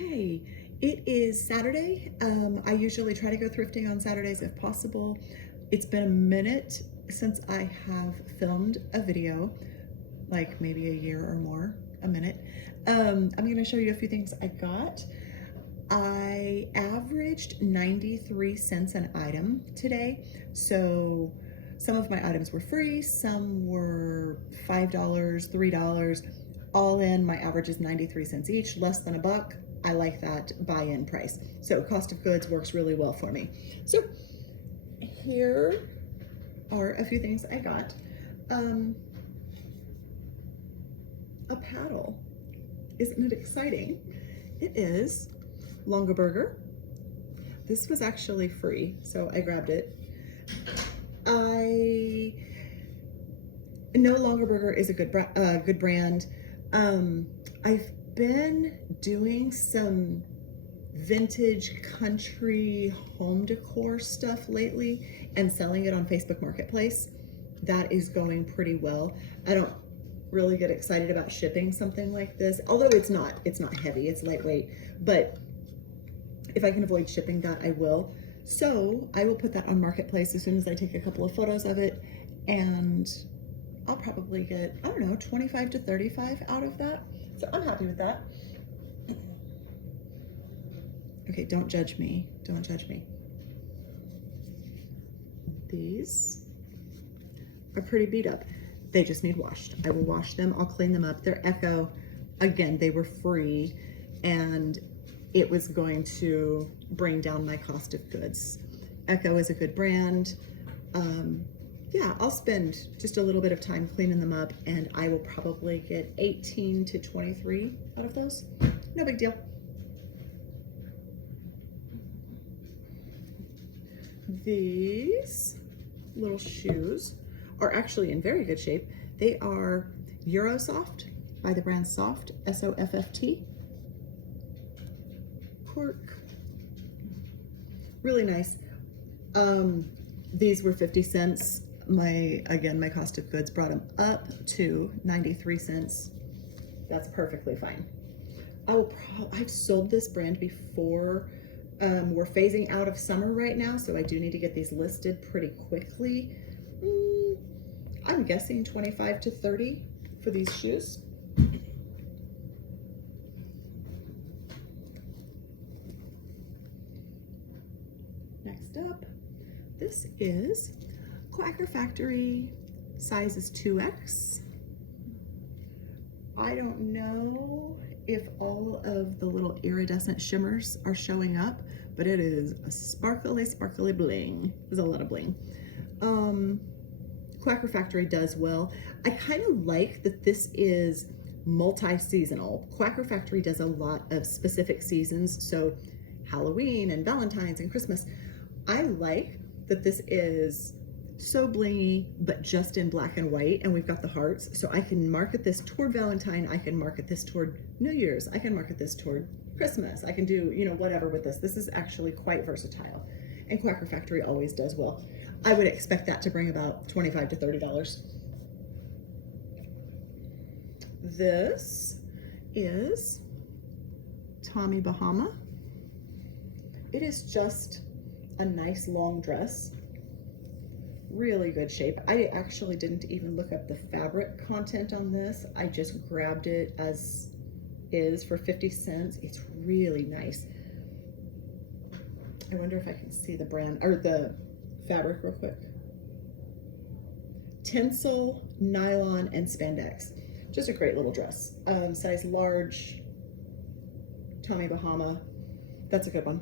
Hey, it is Saturday. I usually try to go thrifting on Saturdays if possible. It's been a minute since I have filmed a video, like maybe a year or more, a minute. I'm gonna show you a few things I got. I averaged 93 cents an item today. So some of my items were free, some were $5, $3. All in, my average is 93 cents each, less than a buck. I like that buy-in price. So cost of goods works really well for me. So here are a few things I got. A paddle. Isn't it exciting? It is Longaberger. This was actually free, so I grabbed it. I know Longaberger is a good brand. I've been doing some vintage country home decor stuff lately and selling it on Facebook Marketplace. That is going pretty well. I don't really get excited about shipping something like this, although it's not heavy, it's lightweight, but if I can avoid shipping that, I will. So I will put that on Marketplace as soon as I take a couple of photos of it, and I'll probably get, I don't know, 25 to 35 out of that. So I'm happy with that. Okay, don't judge me. Don't judge me. These are pretty beat up. They just need washed. I will wash them. I'll clean them up. They're Echo. Again, they were free, and it was going to bring down my cost of goods. Echo is a good brand. Yeah, I'll spend just a little bit of time cleaning them up, and I will probably get 18 to 23 out of those. No big deal. These little shoes are actually in very good shape. They are Eurosoft by the brand Soft, S-O-F-F-T. Cork. Really nice. These were 50 cents. My cost of goods brought them up to 93 cents. That's perfectly fine. I've sold this brand before. We're phasing out of summer right now, so I do need to get these listed pretty quickly. I'm guessing 25 to 30 for these shoes. Next up, this is Quacker Factory, size is 2X. I don't know if all of the little iridescent shimmers are showing up, but it is a sparkly, sparkly bling. There's a lot of bling. Quacker Factory does well. I kind of like that this is multi-seasonal. Quacker Factory does a lot of specific seasons, so Halloween and Valentine's and Christmas. I like that this is so blingy, but just in black and white, and we've got the hearts, so I can market this toward Valentine, I can market this toward New Year's, I can market this toward Christmas, I can do, whatever with this. This is actually quite versatile, and Quacker Factory always does well. I would expect that to bring about $25 to $30. This is Tommy Bahama. It is just a nice long dress. Really good shape. I actually didn't even look up the fabric content on this. I just grabbed it as is for 50 cents. It's really nice. I wonder if I can see the brand or the fabric real quick. Tinsel, nylon, and spandex. Just a great little dress. Size large, Tommy Bahama. That's a good one.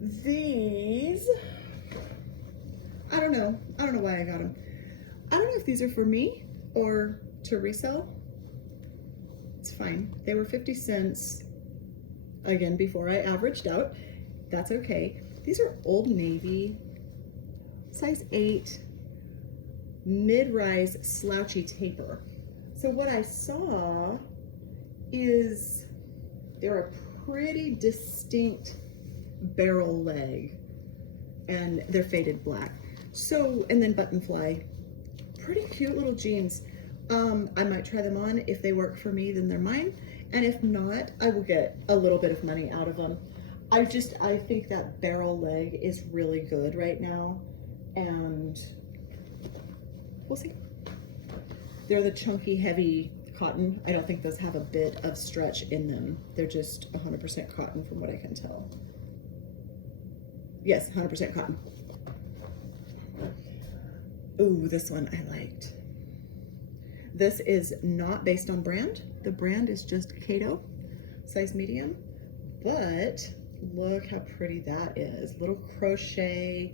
These, I don't know why I got them. I don't know if these are for me or to resell. It's fine. They were 50 cents, again, before I averaged out. That's okay. These are Old Navy, size 8, mid-rise slouchy taper. So what I saw is they're a pretty distinct barrel leg, and they're faded black. So, and then button fly. Pretty cute little jeans. I might try them on. If they work for me, then they're mine. And if not, I will get a little bit of money out of them. I think that barrel leg is really good right now, and we'll see. They're the chunky, heavy cotton. I don't think those have a bit of stretch in them. They're just 100% cotton from what I can tell. Yes, 100% cotton. Ooh, this one I liked. This is not based on brand. The brand is just Kato, size medium, but look how pretty that is. Little crochet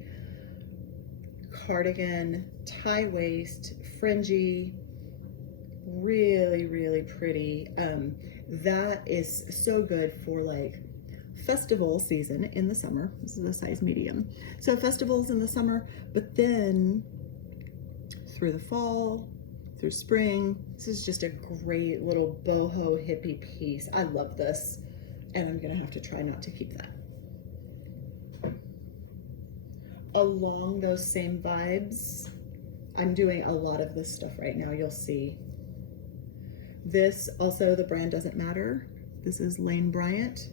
cardigan, tie waist, fringy, really, really pretty. That is so good for like festival season in the summer. This is a size medium. So festivals in the summer, but then through the fall, through spring, this is just a great little boho hippie piece. I love this, and I'm gonna have to try not to keep that. Along those same vibes, I'm doing a lot of this stuff right now, you'll see. This also, the brand doesn't matter. This is Lane Bryant.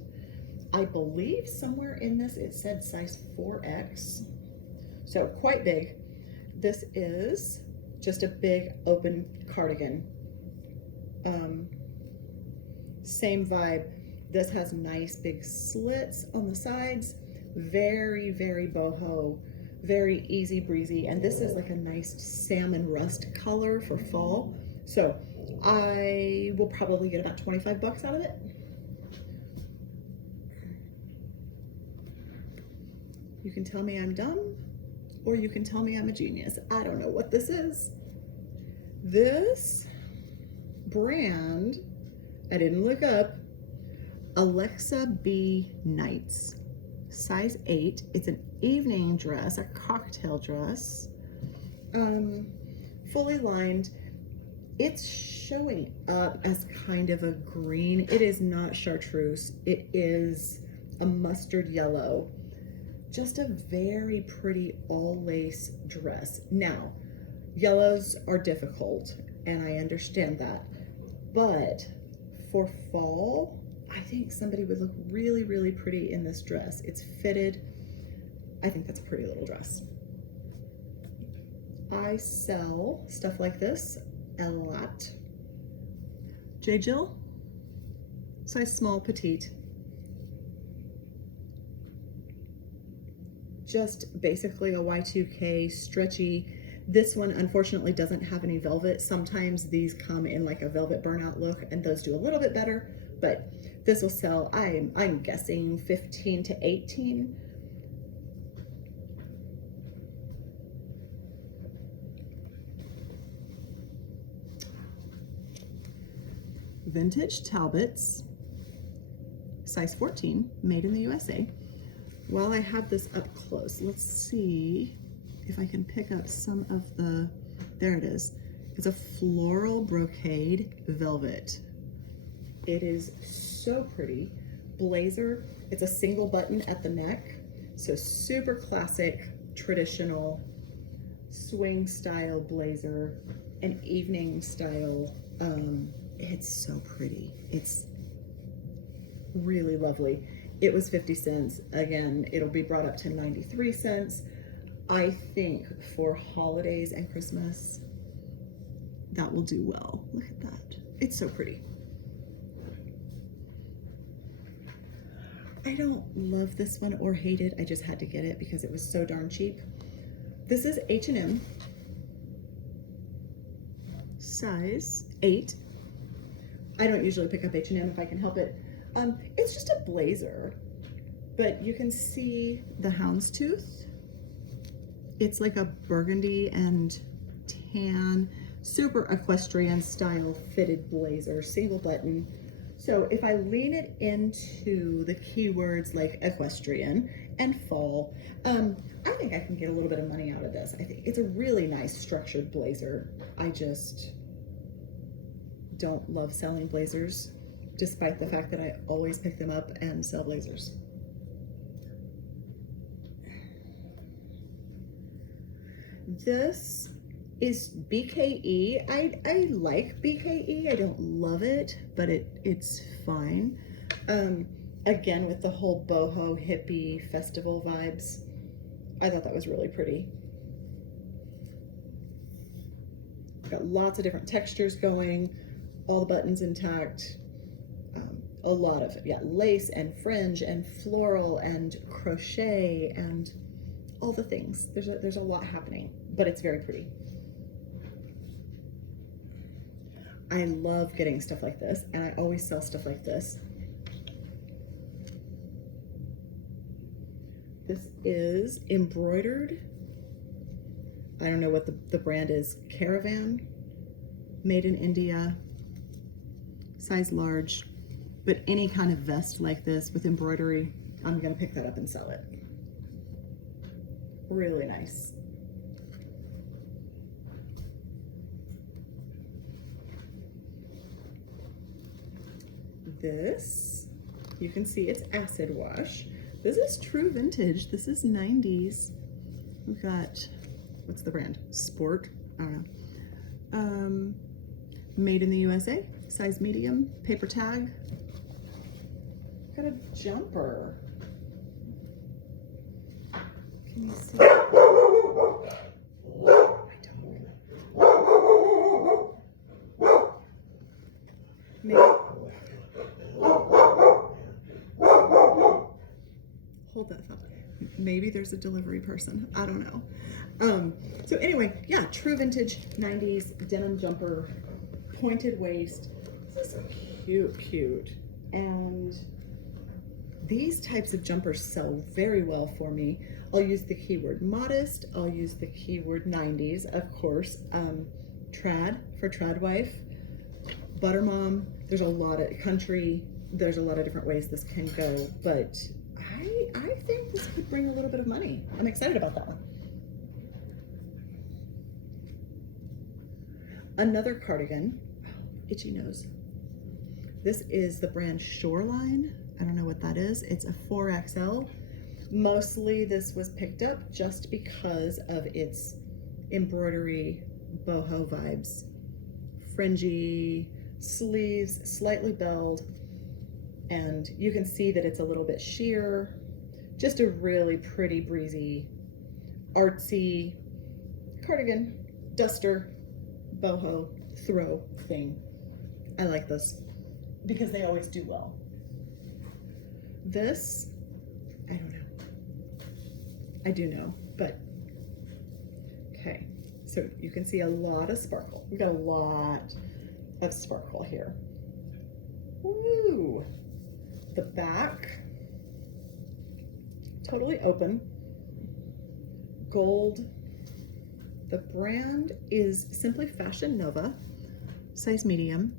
I believe somewhere in this it said size 4X, so quite big. This is just a big open cardigan. Same vibe. This has nice big slits on the sides. Very, very boho, very easy breezy. And this is like a nice salmon rust color for fall. So I will probably get about 25 bucks out of it. You can tell me I'm dumb, or you can tell me I'm a genius. I don't know what this is. This brand, I didn't look up, Alexa B Nights, size 8. It's an evening dress, a cocktail dress, fully lined. It's showing up as kind of a green. It is not chartreuse. It is a mustard yellow. Just a very pretty all lace dress. Now, yellows are difficult, and I understand that, but for fall, I think somebody would look really, really pretty in this dress. It's fitted. I think that's a pretty little dress. I sell stuff like this a lot. J. Jill, size small, petite. Just basically a Y2K stretchy. This one unfortunately doesn't have any velvet. Sometimes these come in like a velvet burnout look, and those do a little bit better, but this will sell, I'm guessing 15 to 18. Vintage Talbots, size 14, made in the USA. While I have this up close, let's see if I can pick up some of the, there it is. It's a floral brocade velvet. It is so pretty. Blazer, it's a single button at the neck. So super classic, traditional swing style blazer, an evening style. It's so pretty. It's really lovely. It was 50 cents. Again, it'll be brought up to 93 cents. I think for holidays and Christmas, that will do well. Look at that. It's so pretty. I don't love this one or hate it. I just had to get it because it was so darn cheap. This is H&M, size 8. I don't usually pick up H&M if I can help it. It's just a blazer, but you can see the houndstooth. It's like a burgundy and tan, super equestrian style fitted blazer, single button. So if I lean it into the keywords like equestrian and fall, I think I can get a little bit of money out of this. I think it's a really nice structured blazer. I just don't love selling blazers, despite the fact that I always pick them up and sell blazers. This is BKE. I like BKE. I don't love it, but it's fine. Again, with the whole boho hippie festival vibes, I thought that was really pretty. Got lots of different textures going, all the buttons intact, a lot of, yeah, lace and fringe and floral and crochet and all the things. There's a lot happening, but it's very pretty. I love getting stuff like this, and I always sell stuff like this. This is embroidered. I don't know what the brand is. Caravan, made in India, size large. But any kind of vest like this with embroidery, I'm gonna pick that up and sell it. Really nice. This, you can see it's acid wash. This is true vintage. This is 90s. We've got, what's the brand? Sport? I don't know. Made in the USA, size medium, paper tag. Got a jumper. Can you see? Maybe. Hold that thought. Maybe there's a delivery person. I don't know. So anyway, yeah, true vintage 90s denim jumper, pointed waist. This is cute, cute. And these types of jumpers sell very well for me. I'll use the keyword modest. I'll use the keyword 90s, of course. Trad for trad wife, butter mom. There's a lot of country. There's a lot of different ways this can go, but I think this could bring a little bit of money. I'm excited about that one. Another cardigan, itchy nose. This is the brand Shoreline. I don't know what that is. It's a 4XL. Mostly this was picked up just because of its embroidery boho vibes. Fringy sleeves, slightly belled, and you can see that it's a little bit sheer. Just a really pretty, breezy, artsy cardigan, duster, boho, throw thing. I like this because they always do well. This, I don't know. I do know, but okay. So you can see a lot of sparkle. We've got a lot of sparkle here. Woo! The back, totally open, gold. The brand is Simply Fashion Nova, size medium.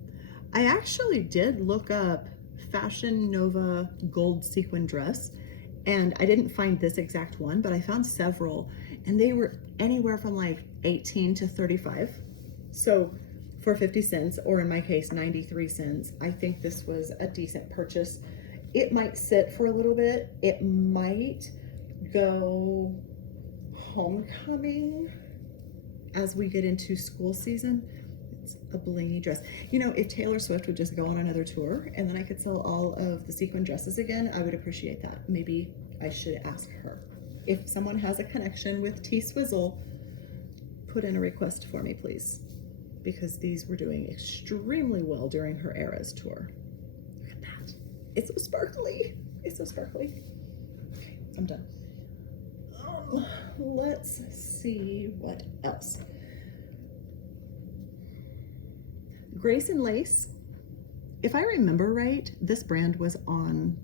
I actually did look up Fashion Nova gold sequin dress, and I didn't find this exact one, but I found several, and they were anywhere from like 18 to 35. So for 50 cents, or in my case, 93 cents, I think this was a decent purchase. It might sit for a little bit. It might go homecoming as we get into school season. It's a blingy dress. You know, if Taylor Swift would just go on another tour and then I could sell all of the sequin dresses again, I would appreciate that. Maybe I should ask her. If someone has a connection with T-Swizzle, put in a request for me, please, because these were doing extremely well during her Eras tour. Look at that. It's so sparkly. It's so sparkly. Okay, I'm done. Let's see what else. Grace and Lace. If I remember right, this brand was on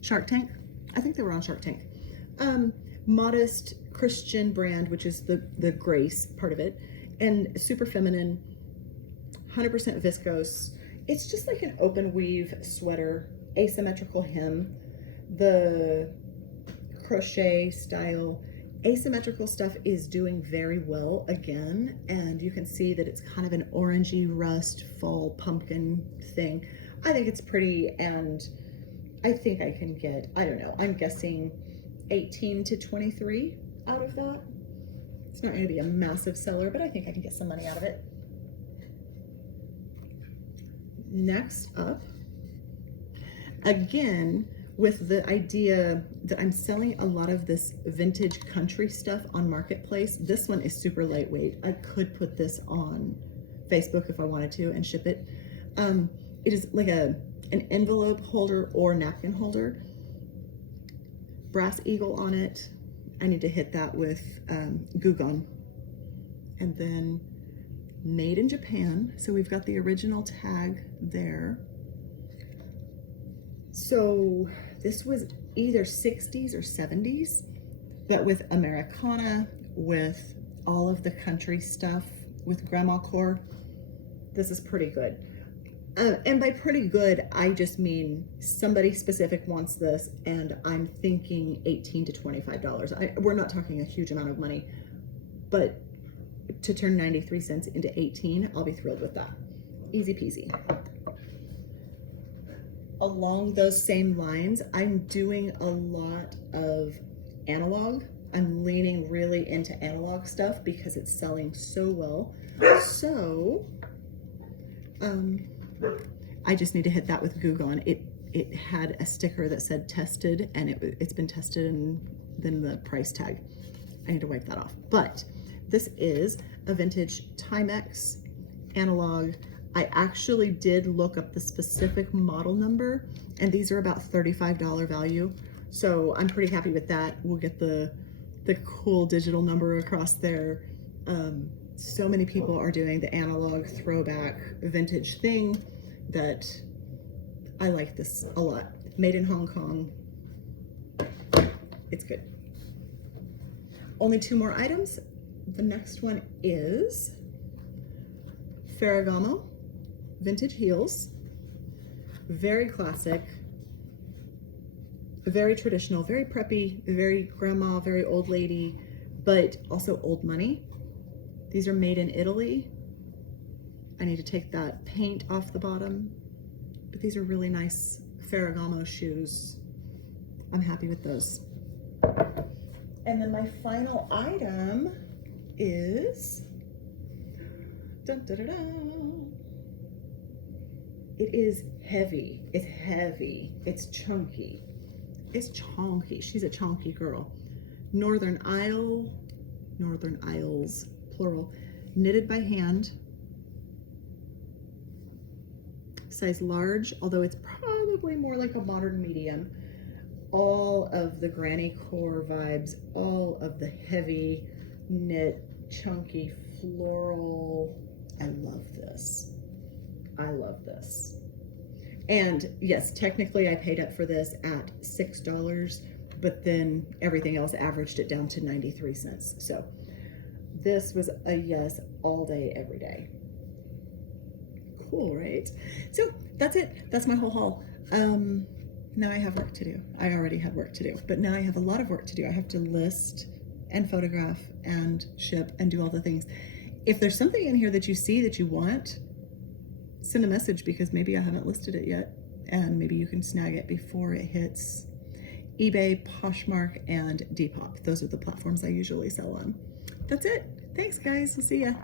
Shark Tank. I think they were on Shark Tank. Modest Christian brand, which is the Grace part of it, and super feminine, 100% viscose. It's just like an open weave sweater, asymmetrical hem, the crochet style. Asymmetrical stuff is doing very well again, and you can see that it's kind of an orangey rust fall pumpkin thing. I think it's pretty, and I think I can get, I don't know, I'm guessing 18 to 23 out of that. It's not going to be a massive seller, but I think I can get some money out of it. Next up, again, with the idea that I'm selling a lot of this vintage country stuff on Marketplace. This one is super lightweight. I could put this on Facebook if I wanted to and ship it. It is like an envelope holder or napkin holder. Brass eagle on it. I need to hit that with Goo Gone. And then made in Japan. So we've got the original tag there. So this was either 60s or 70s, but with Americana, with all of the country stuff, with grannycore. This is pretty good. And by pretty good, I just mean somebody specific wants this, and I'm thinking $18 to $25. We're not talking a huge amount of money, but to turn 93 cents into 18, I'll be thrilled with that. Easy peasy. Along those same lines, I'm doing a lot of analog. I'm leaning really into analog stuff because it's selling so well. So, I just need to hit that with Goo Gone. It had a sticker that said tested, and it's been tested, and then the price tag. I need to wipe that off. But this is a vintage Timex analog. I actually did look up the specific model number, and these are about $35 value. So I'm pretty happy with that. We'll get the cool digital number across there. So many people are doing the analog throwback vintage thing that I like this a lot. Made in Hong Kong. It's good. Only 2 more items. The next one is Ferragamo vintage heels. Very classic, very traditional, very preppy, very grandma, very old lady, but also old money. These are made in Italy. I need to take that paint off the bottom, but these are really nice Ferragamo shoes. I'm happy with those. And then my final item is, dun, dun, dun, dun. It is heavy. It's heavy. It's chunky. It's chonky. She's a chonky girl. Northern Isles, plural, knitted by hand. Size large, although it's probably more like a modern medium. All of the grannycore vibes, all of the heavy knit, chunky, floral. I love this. I love this. And yes, technically I paid up for this at $6, but then everything else averaged it down to 93 cents. So this was a yes all day, every day. Cool, right? So that's it. That's my whole haul. Now I have work to do. I already had work to do, but now I have a lot of work to do. I have to list and photograph and ship and do all the things. If there's something in here that you see that you want, send a message, because maybe I haven't listed it yet, and maybe you can snag it before it hits eBay, Poshmark, and Depop. Those are the platforms I usually sell on. That's it. Thanks, guys. We'll see ya.